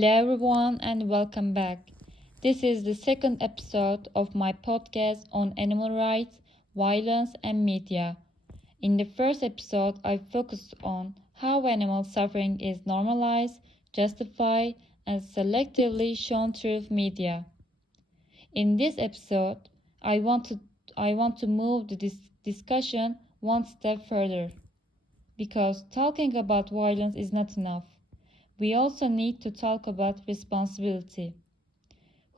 Hello everyone and welcome back. This is the second episode of my podcast on animal rights, violence and media. In the first episode, I focused on how animal suffering is normalized, justified and selectively shown through media. In this episode, I want to move the discussion one step further because talking about violence is not enough. We also need to talk about responsibility.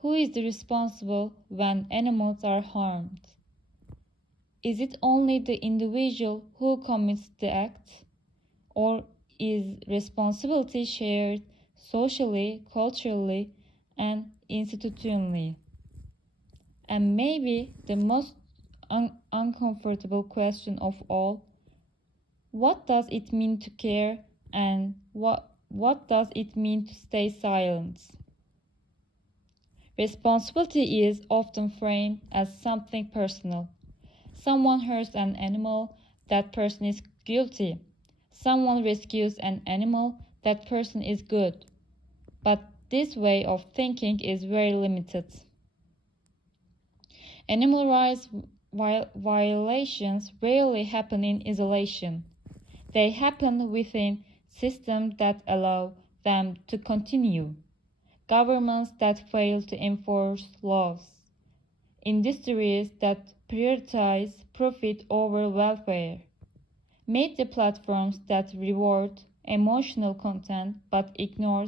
Who is the responsible when animals are harmed? Is it only the individual who commits the act? Or is responsibility shared socially, culturally, and institutionally? And maybe the most uncomfortable question of all, what does it mean to care and what does it mean to stay silent? Responsibility is often framed as something personal. Someone hurts an animal, that person is guilty. Someone rescues an animal, that person is good. But this way of thinking is very limited. Animal rights violations rarely happen in isolation. They happen within systems that allow them to continue, governments that fail to enforce laws, industries that prioritize profit over welfare, media platforms that reward emotional content but ignore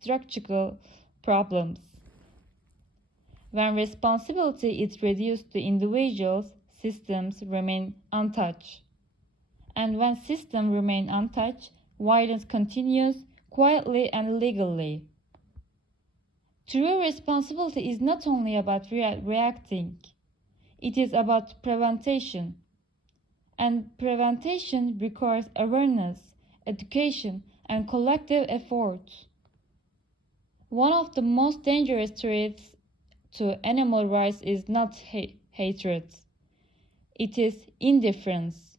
structural problems. When responsibility is reduced to individuals, systems remain untouched. And when systems remain untouched, violence continues quietly and legally. True responsibility is not only about reacting, it is about prevention. And prevention requires awareness, education, and collective effort. One of the most dangerous threats to animal rights is not hatred, it is indifference.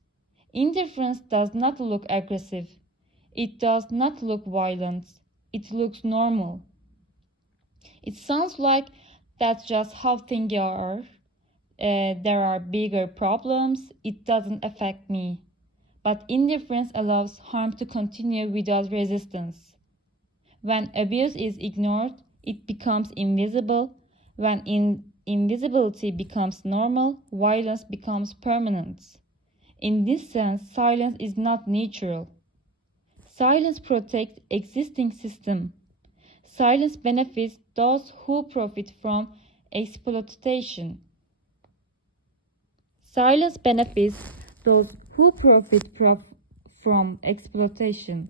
Indifference does not look aggressive. It does not look violent. It looks normal. It sounds like that's just how things are. There are bigger problems. It doesn't affect me. But indifference allows harm to continue without resistance. When abuse is ignored, it becomes invisible. When invisibility becomes normal, violence becomes permanent. In this sense, silence is not neutral. Silence protects existing systems. Silence benefits those who profit from exploitation. Silence benefits those who profit from exploitation.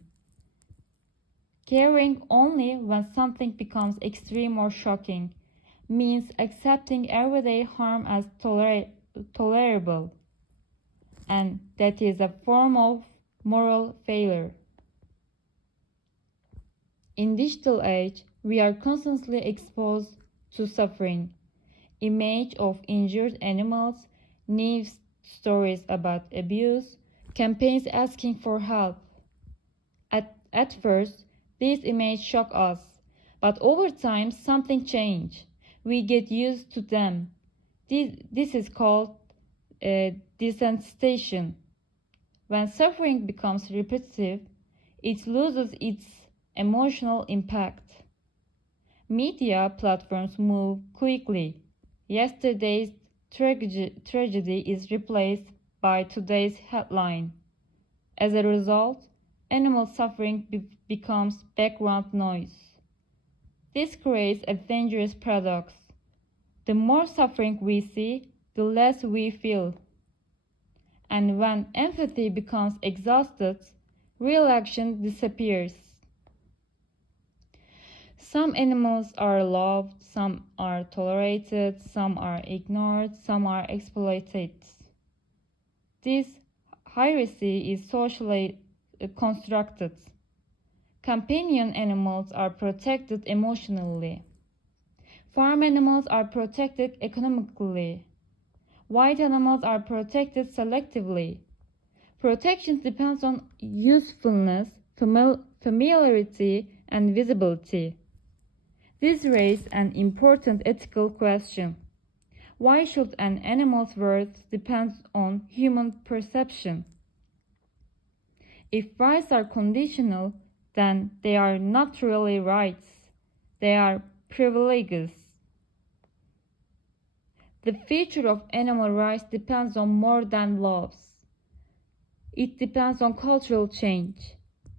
Caring only when something becomes extreme or shocking means accepting everyday harm as tolerable. And that is a form of moral failure. In digital age, we are constantly exposed to suffering. Images of injured animals, news stories about abuse, campaigns asking for help. At first, these images shock us, but over time something changes. We get used to them. This is called desensitization. When suffering becomes repetitive, it loses its emotional impact. Media platforms move quickly. Yesterday's tragedy is replaced by today's headline. As a result, animal suffering becomes background noise. This creates a dangerous paradox. The more suffering we see, the less we feel. And when empathy becomes exhausted, real action disappears. Some animals are loved, some are tolerated, some are ignored, some are exploited. This hierarchy is socially constructed. Companion animals are protected emotionally. Farm animals are protected economically. Wild animals are protected selectively. Protection depends on usefulness, familiarity, and visibility. This raises an important ethical question. Why should an animal's worth depend on human perception? If rights are conditional, then they are not really rights. They are privileges. The future of animal rights depends on more than laws. It depends on cultural change,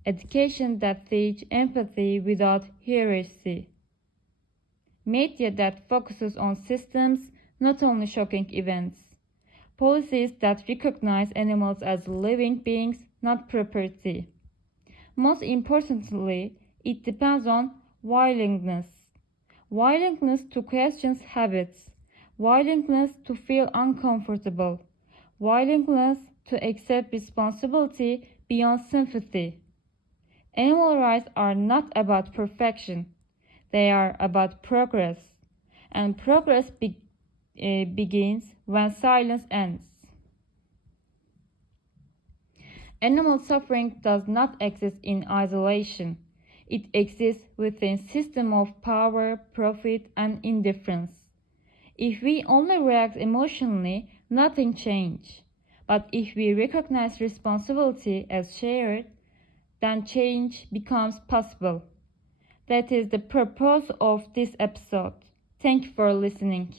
education that teaches empathy without heresy, media that focuses on systems, not only shocking events, policies that recognize animals as living beings, not property. Most importantly, it depends on willingness. Willingness to question habits, willingness to feel uncomfortable, willingness to accept responsibility beyond sympathy. Animal rights are not about perfection. They are about progress. And progress begins when silence ends. Animal suffering does not exist in isolation. It exists within a system of power, profit, and indifference. If we only react emotionally, nothing changes. But if we recognize responsibility as shared, then change becomes possible. That is the purpose of this episode. Thank you for listening.